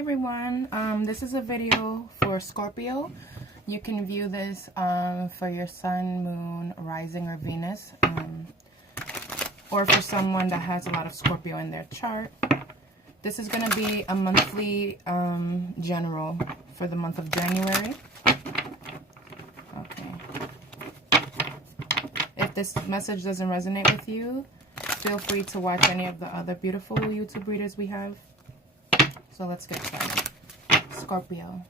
everyone, this is a video for Scorpio. You can view this for your sun, moon, rising, or Venus, or for someone that has a lot of Scorpio in their chart. This is going to be a monthly general for the month of January. Okay. If this message doesn't resonate with you, feel free to watch any of the other beautiful YouTube readers we have. So let's get started. Scorpio.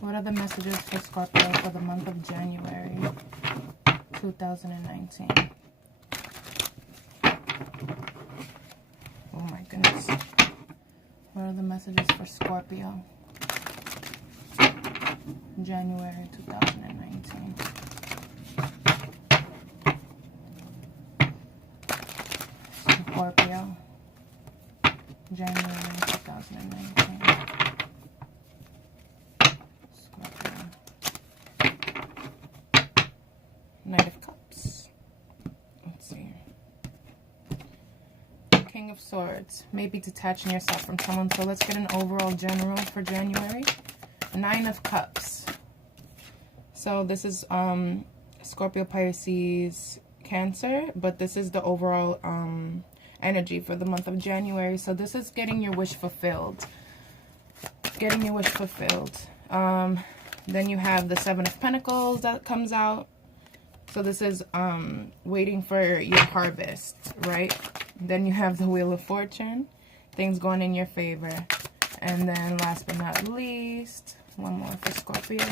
What are the messages for Scorpio for the month of January 2019? Oh my goodness. What are the messages for Scorpio? January 2019. Scorpio. January 2019. Scorpio. Knight of Cups. Let's see. King of Swords. Maybe detaching yourself from someone. So let's get an overall general for January. Nine of Cups. So this is Scorpio, Pisces, Cancer, but this is the overall energy for the month of January. So this is getting your wish fulfilled. Getting your wish fulfilled. Then you have the Seven of Pentacles that comes out. So this is waiting for your harvest, right? Then you have the Wheel of Fortune. Things going in your favor. And then last but not least, one more for Scorpio.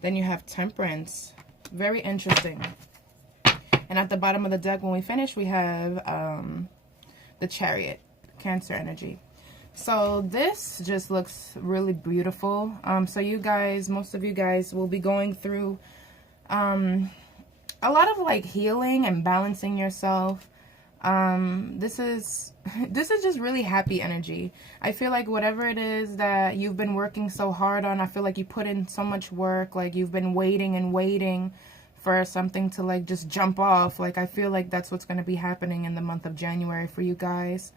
Then you have Temperance. Very interesting. And at the bottom of the deck, when we finish, we have the Chariot, Cancer energy. So this just looks really beautiful. So you guys, most of you guys will be going through a lot of like healing and balancing yourself. This is just really happy energy. I feel like whatever it is that you've been working so hard on, I feel like you put in so much work, like you've been waiting and waiting for something to like just jump off. Like I feel like that's what's going to be happening in the month of January for you guys,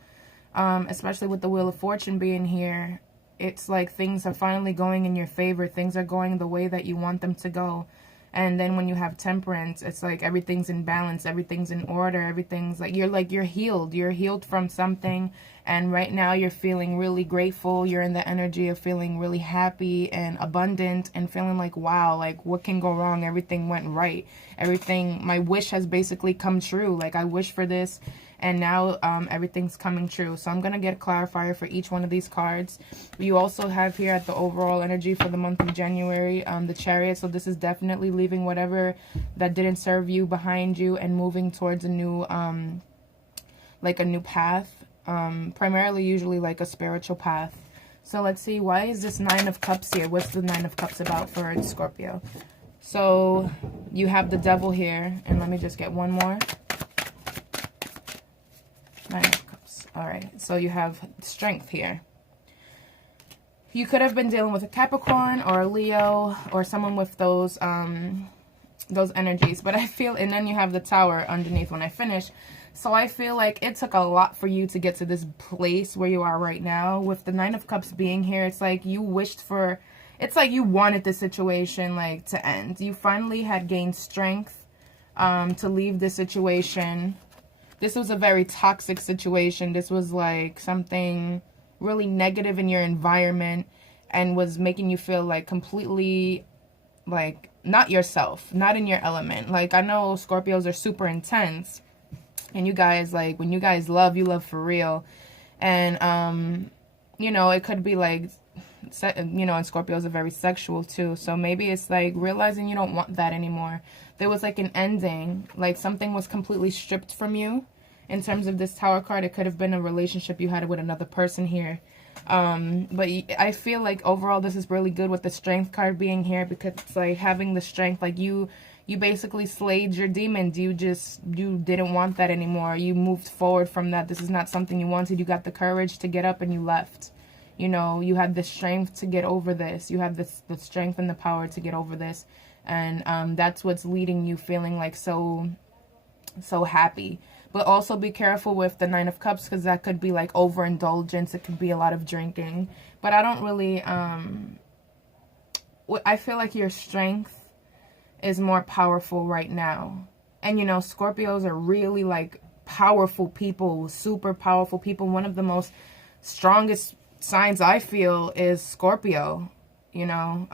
especially with the Wheel of Fortune being here. It's like things are finally going in your favor. Things are going the way that you want them to go. And then when you have Temperance, it's like everything's in balance, everything's in order, everything's like you're healed. You're healed from something, and right now you're feeling really grateful. You're in the energy of feeling really happy and abundant and feeling like, wow, like what can go wrong? Everything went right. Everything, my wish has basically come true. Like I wish for this, and now everything's coming true. So I'm going to get a clarifier for each one of these cards. You also have here at the overall energy for the month of January, the Chariot. So this is definitely leaving whatever that didn't serve you behind you and moving towards a new, like a new path. Primarily usually like a spiritual path. So let's see, why is this Nine of Cups here? What's the Nine of Cups about for Scorpio? So you have the Devil here, and let me just get one more. Nine of Cups. All right, so you have Strength here. You could have been dealing with a Capricorn or a Leo or someone with those energies, but I feel, and then you have the Tower underneath when I finish. So I feel like it took a lot for you to get to this place where you are right now. With the Nine of Cups being here, it's like you wished for, it's like you wanted the situation like to end. You finally had gained strength to leave this situation. This was a very toxic situation. This was like something really negative in your environment and was making you feel like completely like not yourself, not in your element. Like I know Scorpios are super intense, and you guys, like when you guys love, you love for real. And you know, it could be like, you know, and Scorpios are very sexual too. So maybe it's like realizing you don't want that anymore. There was like an ending, like something was completely stripped from you. In terms of this Tower card, it could have been a relationship you had with another person here. But I feel like overall this is really good with the Strength card being here, because it's like having the strength, like you basically slayed your demons. You didn't want that anymore. You moved forward from that. This is not something you wanted. You got the courage to get up and you left. You know, you had the strength to get over this. You have the strength and the power to get over this. And that's what's leading you feeling like so happy. But also be careful with the Nine of Cups, because that could be like overindulgence. It could be a lot of drinking. But I don't really, I feel like your strength is more powerful right now. And, you know, Scorpios are really like powerful people, super powerful people. One of the most strongest signs I feel is Scorpio, you know,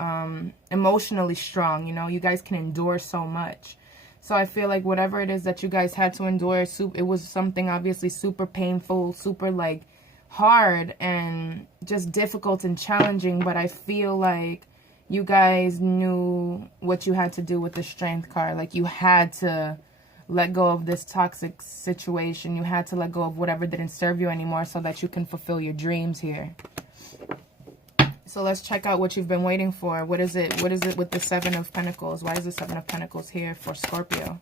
emotionally strong. You know, you guys can endure so much. So I feel like whatever it is that you guys had to endure, it was something obviously super painful, super like hard and just difficult and challenging. But I feel like you guys knew what you had to do with the Strength card. Like you had to let go of this toxic situation. You had to let go of whatever didn't serve you anymore so that you can fulfill your dreams here. So let's check out what you've been waiting for. What is it? What is it with the Seven of Pentacles? Why is the Seven of Pentacles here for Scorpio?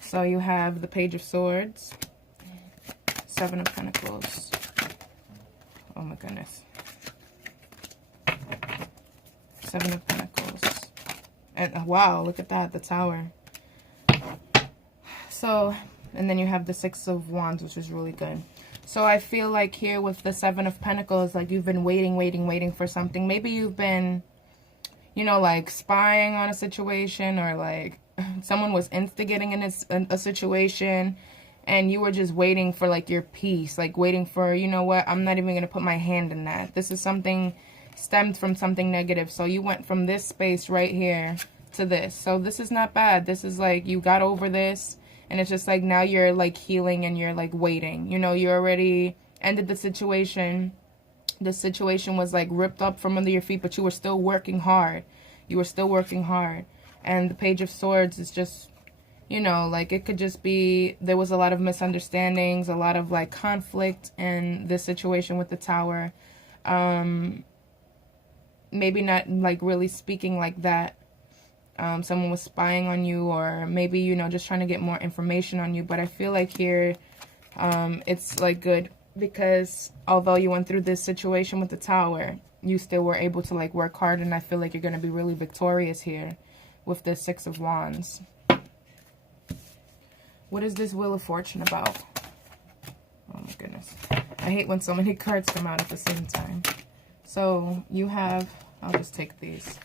So you have the Page of Swords, Seven of Pentacles. Oh my goodness. Seven of Pentacles. And wow, look at that, the Tower. So, and then you have the Six of Wands, which is really good. So I feel like here with the Seven of Pentacles, like you've been waiting for something. Maybe you've been, you know, like spying on a situation, or like someone was instigating in a situation and you were just waiting for like your peace, like waiting for, you know what, I'm not even going to put my hand in that. This is something stemmed from something negative. So you went from this space right here to this. So this is not bad. This is like you got over this. And it's just like now you're like healing and you're like waiting. You know, you already ended the situation. The situation was like ripped up from under your feet, but you were still working hard. You were still working hard. And the Page of Swords is just, you know, like it could just be, there was a lot of misunderstandings, a lot of like conflict in this situation with the Tower. Maybe not like really speaking like that. Someone was spying on you, or maybe, you know, just trying to get more information on you. But I feel like here it's like good, because although you went through this situation with the Tower, you still were able to like work hard, and I feel like you're going to be really victorious here with the Six of Wands. What is this Wheel of Fortune about? Oh my goodness. I hate when so many cards come out at the same time. So you have, I'll just take these.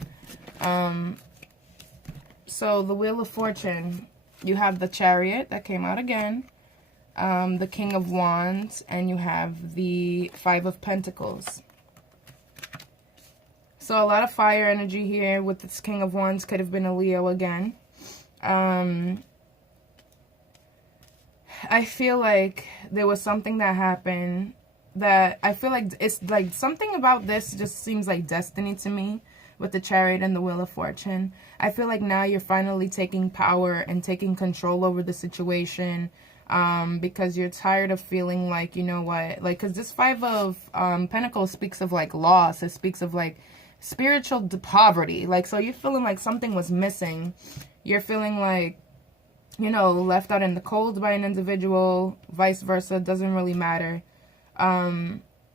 So the Wheel of Fortune, you have the Chariot that came out again, the King of Wands, and you have the Five of Pentacles. So a lot of fire energy here with this King of Wands. Could have been a Leo again. I feel like there was something that happened that I feel like it's like something about this just seems like destiny to me. With the Chariot and the Wheel of Fortune, I feel like now you're finally taking power and taking control over the situation, because you're tired of feeling like, you know what, like, because this Five of Pentacles speaks of like loss. It speaks of like spiritual poverty. Like, so you're feeling like something was missing. You're feeling like, you know, left out in the cold by an individual, vice versa, doesn't really matter.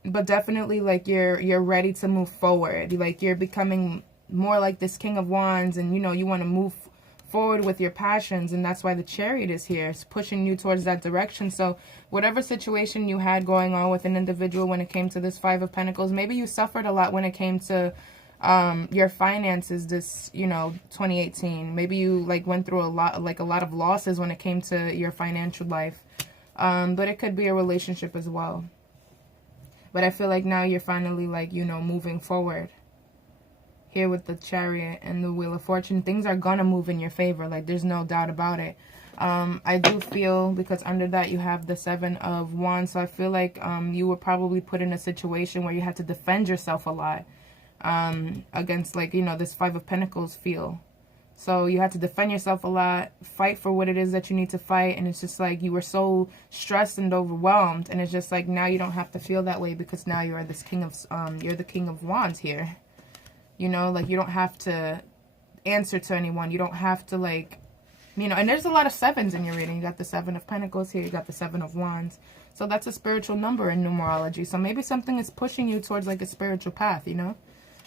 But definitely, like, you're ready to move forward. Like, you're becoming more like this King of Wands, and, you know, you want to move forward with your passions, and that's why the Chariot is here. It's pushing you towards that direction. So whatever situation you had going on with an individual when it came to this Five of Pentacles, maybe you suffered a lot when it came to your finances this, you know, 2018. Maybe you, like, went through a lot of losses when it came to your financial life. But it could be a relationship as well. But I feel like now you're finally, like, you know, moving forward. Here with the Chariot and the Wheel of Fortune, things are gonna move in your favor. Like, there's no doubt about it. I do feel, because under that you have the Seven of Wands, so I feel like you were probably put in a situation where you had to defend yourself a lot against, like, you know, this Five of Pentacles feel. So you had to defend yourself a lot, fight for what it is that you need to fight, and it's just like you were so stressed and overwhelmed, and it's just like now you don't have to feel that way, because now you're this King of you're the King of Wands here. You know, like, you don't have to answer to anyone. You don't have to, like, you know, and there's a lot of sevens in your reading. You got the Seven of Pentacles here, you got the Seven of Wands. So that's a spiritual number in numerology. So maybe something is pushing you towards, like, a spiritual path, you know?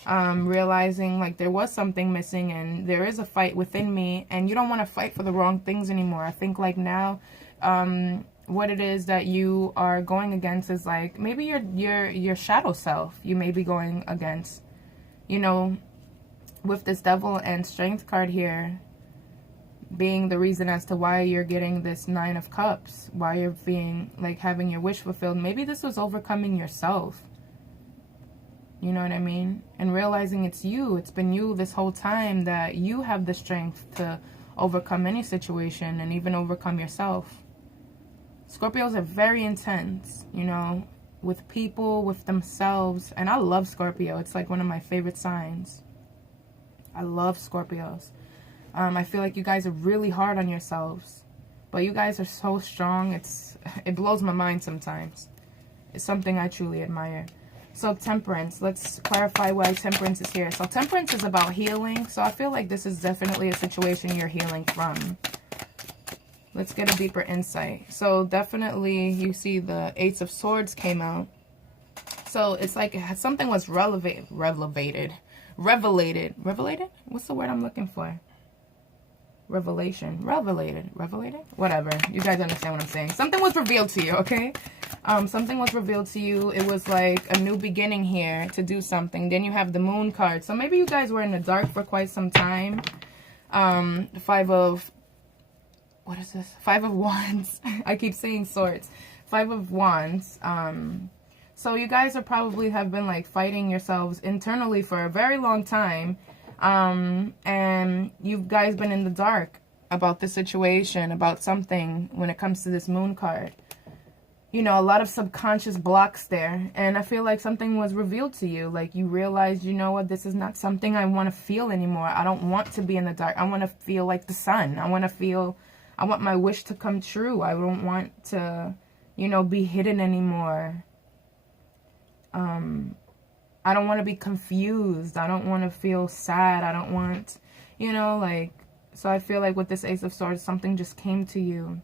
Realizing, like, there was something missing and there is a fight within me, and you don't want to fight for the wrong things anymore. I think, like, now what it is that you are going against is like maybe your shadow self. You may be going against, you know, with this Devil and Strength card here being the reason as to why you're getting this 9 of Cups, why you're being like having your wish fulfilled. Maybe this was overcoming yourself. You know what I mean? And realizing it's you. It's been you this whole time, that you have the strength to overcome any situation and even overcome yourself. Scorpios are very intense, you know, with people, with themselves. And I love Scorpio. It's like one of my favorite signs. I love Scorpios. I feel like you guys are really hard on yourselves. But you guys are so strong. It blows my mind sometimes. It's something I truly admire. So Temperance, let's clarify why Temperance is here. So Temperance is about healing. So I feel like this is definitely a situation you're healing from. Let's get a deeper insight. So definitely you see the Ace of Swords came out. So it's like something was revelated. What's the word I'm looking for? Revelated, whatever. You guys understand what I'm saying. Something was revealed to you, okay? Something was revealed to you. It was like a new beginning here to do something. Then you have the Moon card. So maybe you guys were in the dark for quite some time. What is this? 5 of Wands. I keep saying Swords. 5 of Wands. So you guys are probably have been like fighting yourselves internally for a very long time. And you guys been in the dark about the situation, about something when it comes to this Moon card. You know, a lot of subconscious blocks there. And I feel like something was revealed to you. Like you realized, you know what, this is not something I want to feel anymore. I don't want to be in the dark. I want to feel like the sun. I want my wish to come true. I don't want to, you know, be hidden anymore. I don't want to be confused. I don't want to feel sad. I don't want, you know, like, so I feel like with this Ace of Swords, something just came to you.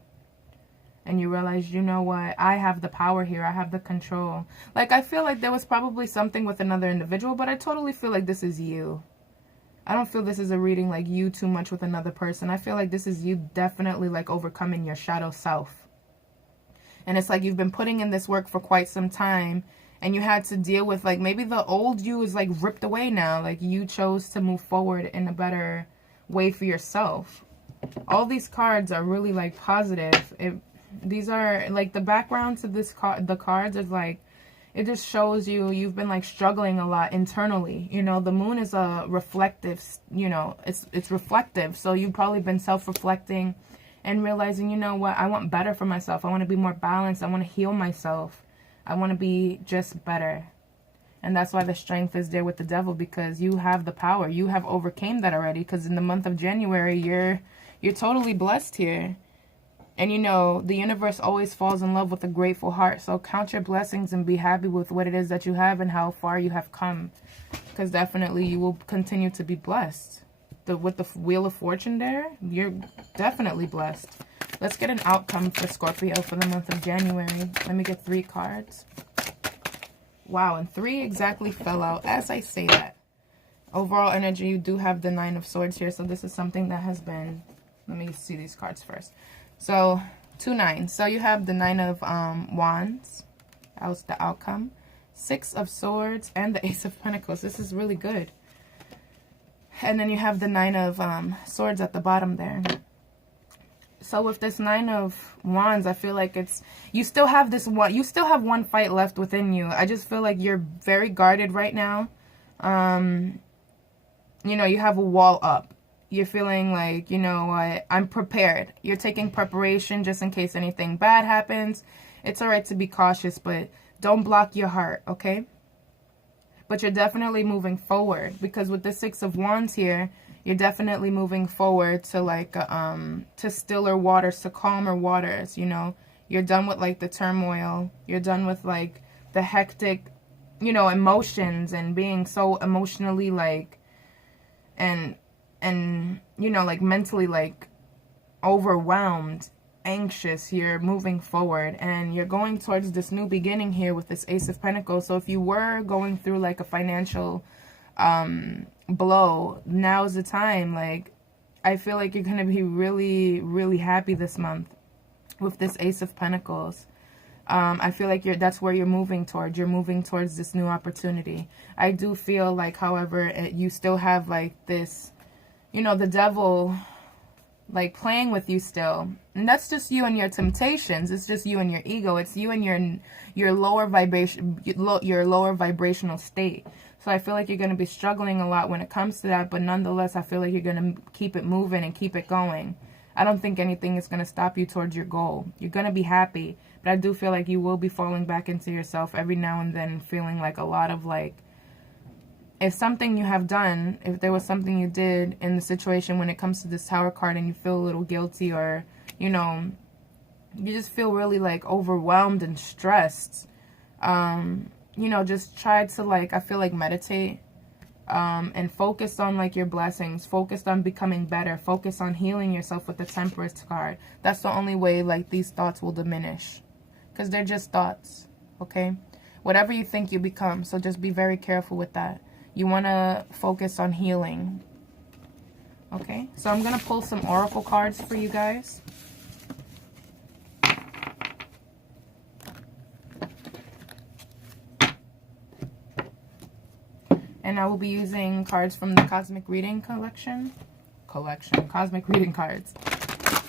And you realize, you know what, I have the power here. I have the control. Like, I feel like there was probably something with another individual, but I totally feel like this is you. I don't feel this is a reading like you too much with another person. I feel like this is you definitely like overcoming your shadow self. And it's like you've been putting in this work for quite some time. And you had to deal with, like, maybe the old you is, like, ripped away now. Like, you chose to move forward in a better way for yourself. All these cards are really, like, positive. These are, like, the background to this the cards is, like, it just shows you've been, like, struggling a lot internally. You know, the Moon is a reflective, you know, it's reflective. So you've probably been self-reflecting and realizing, you know what, I want better for myself. I want to be more balanced. I want to heal myself. I want to be just better. And that's why the Strength is there with the Devil, because you have the power. You have overcame that already, because in the month of January, you're totally blessed here. And you know, the universe always falls in love with a grateful heart. So count your blessings and be happy with what it is that you have and how far you have come. Because definitely you will continue to be blessed. With the Wheel of Fortune there, you're definitely blessed. Let's get an outcome for Scorpio for the month of January. Let me get 3 cards. Wow, and 3 exactly fell out as I say that. Overall energy, you do have the 9 of Swords here. So this is something that has been... Let me see these cards first. So, 2 9s. So you have the 9 of Wands. That was the outcome. 6 of Swords and the Ace of Pentacles. This is really good. And then you have the 9 of Swords at the bottom there. So with this 9 of Wands, I feel like you still have this one. You still have one fight left within you. I just feel like you're very guarded right now. You know, you have a wall up. You're feeling like, you know what, I'm prepared. You're taking preparation just in case anything bad happens. It's all right to be cautious, but don't block your heart, okay? But you're definitely moving forward, because with the 6 of Wands here, you're definitely moving forward to like to stiller waters, to calmer waters, you know. You're done with like the turmoil. You're done with like the hectic, you know, emotions and being so emotionally like and you know, like mentally like overwhelmed, anxious. You're moving forward and you're going towards this new beginning here with this Ace of Pentacles. So if you were going through like a financial blow, now's the time. Like, I feel like you're gonna be really, really happy this month with this Ace of Pentacles. I feel like that's where you're moving towards. You're moving towards this new opportunity. I do feel like, however, you still have like this, you know, the devil like playing with you still. And that's just you and your temptations. It's just you and your ego. It's you and your lower vibration, your lower vibrational state. So I feel like you're going to be struggling a lot when it comes to that. But nonetheless, I feel like you're going to keep it moving and keep it going. I don't think anything is going to stop you towards your goal. You're going to be happy. But I do feel like you will be falling back into yourself every now and then, feeling like a lot of like, if something you have done, if there was something you did in the situation when it comes to this Tower card and you feel a little guilty, or, you know, you just feel really like overwhelmed and stressed, you know, just try to like, I feel like meditate, and focus on like your blessings, focus on becoming better, focus on healing yourself with the Temperance card. That's the only way like these thoughts will diminish, because they're just thoughts, okay? Whatever you think, you become. So just be very careful with that. You want to focus on healing, okay? So I'm going to pull some oracle cards for you guys. And I will be using cards from the Cosmic Reading collection. Cosmic Reading cards.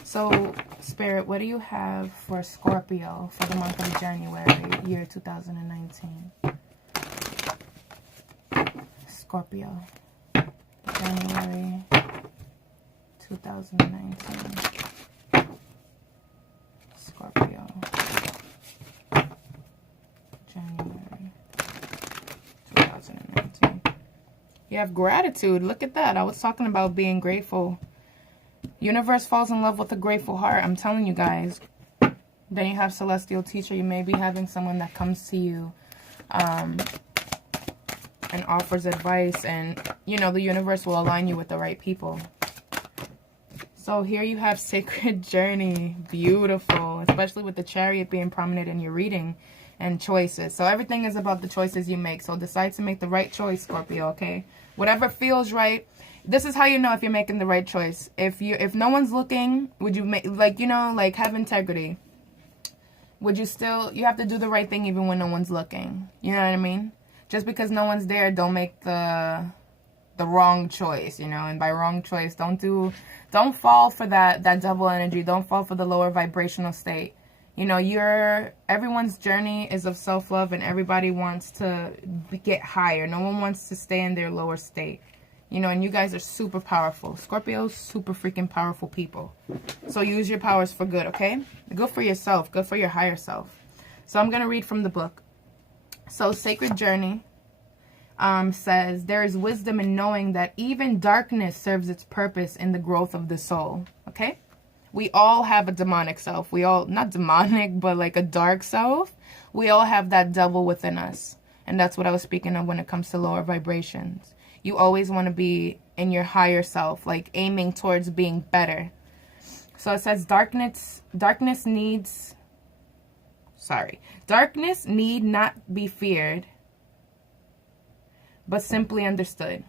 So, Spirit, what do you have for Scorpio for the month of January, year 2019? Scorpio, January 2019. Scorpio, January 2019. You have gratitude. Look at that. I was talking about being grateful. Universe falls in love with a grateful heart. I'm telling you guys. Then you have Celestial Teacher. You may be having someone that comes to you and offers advice, and you know the universe will align you with the right people. So here you have Sacred Journey. Beautiful, especially with the Chariot being prominent in your reading, and choices. So everything is about the choices you make. So decide to make the right choice, Scorpio, okay? Whatever feels right. This is how you know if you're making the right choice. If no one's looking, would you make, like, you know, like have integrity? Would you still, you have to do the right thing even when no one's looking. You know what I mean? Just because no one's there, don't make the wrong choice, you know. And by wrong choice, don't fall for that devil energy. Don't fall for the lower vibrational state. You know, everyone's journey is of self-love, and everybody wants to get higher. No one wants to stay in their lower state. You know, and you guys are super powerful. Scorpios, super freaking powerful people. So use your powers for good, okay? Good for yourself. Good for your higher self. So I'm going to read from the book. So Sacred Journey says, there is wisdom in knowing that even darkness serves its purpose in the growth of the soul. Okay? We all have a demonic self. We all, not demonic, but like a dark self. We all have that devil within us. And that's what I was speaking of when it comes to lower vibrations. You always want to be in your higher self, like aiming towards being better. So it says darkness need not be feared, but simply understood.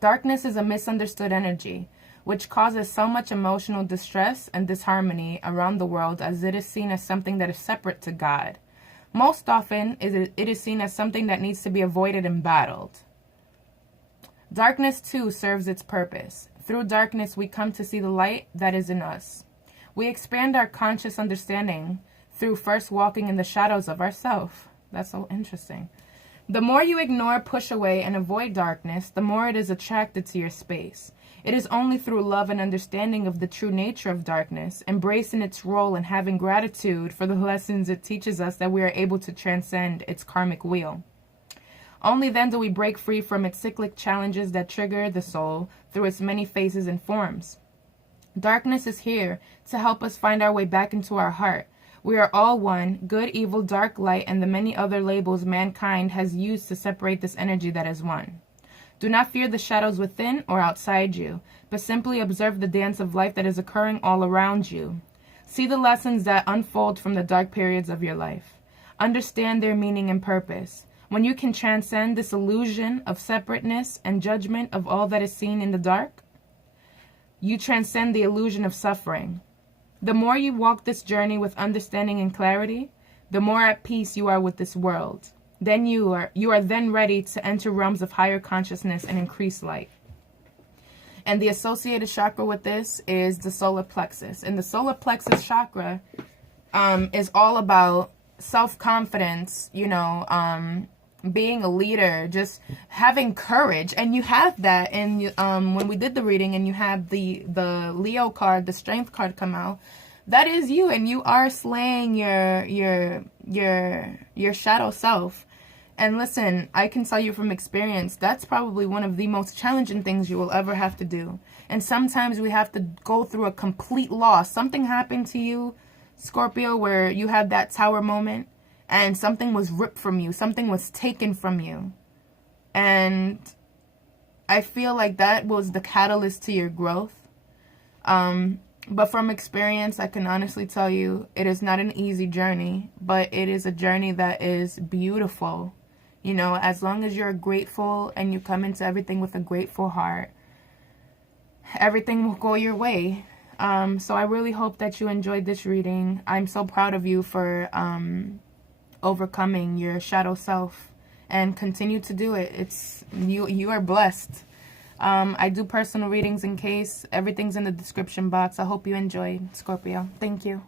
Darkness is a misunderstood energy, which causes so much emotional distress and disharmony around the world, as it is seen as something that is separate to God. Most often, it is seen as something that needs to be avoided and battled. Darkness, too, serves its purpose. Through darkness, we come to see the light that is in us. We expand our conscious understanding through first walking in the shadows of ourself. That's so interesting. The more you ignore, push away, and avoid darkness, the more it is attracted to your space. It is only through love and understanding of the true nature of darkness, embracing its role, and having gratitude for the lessons it teaches us, that we are able to transcend its karmic wheel. Only then do we break free from its cyclic challenges that trigger the soul through its many phases and forms. Darkness is here to help us find our way back into our heart. We are all one, good, evil, dark, light, and the many other labels mankind has used to separate this energy that is one. Do not fear the shadows within or outside you, but simply observe the dance of life that is occurring all around you. See the lessons that unfold from the dark periods of your life. Understand their meaning and purpose. When you can transcend this illusion of separateness and judgment of all that is seen in the dark, you transcend the illusion of suffering. The more you walk this journey with understanding and clarity, the more at peace you are with this world. Then you are then ready to enter realms of higher consciousness and increase light. And the associated chakra with this is the solar plexus. And the solar plexus chakra is all about self-confidence, you know, being a leader, just having courage. And you have that in when we did the reading, and you have the Leo card, the strength card come out. That is you, and you are slaying your shadow self. And listen, I can tell you from experience, that's probably one of the most challenging things you will ever have to do. And sometimes we have to go through a complete loss. Something happened to you, Scorpio, where you had that tower moment and something was ripped from you. Something was taken from you. And I feel like that was the catalyst to your growth. But from experience, I can honestly tell you, it is not an easy journey, but it is a journey that is beautiful. You know, as long as you're grateful and you come into everything with a grateful heart, everything will go your way. So I really hope that you enjoyed this reading. I'm so proud of you for overcoming your shadow self, and continue to do it. You are blessed. I do personal readings in case. Everything's in the description box. I hope you enjoyed, Scorpio. Thank you.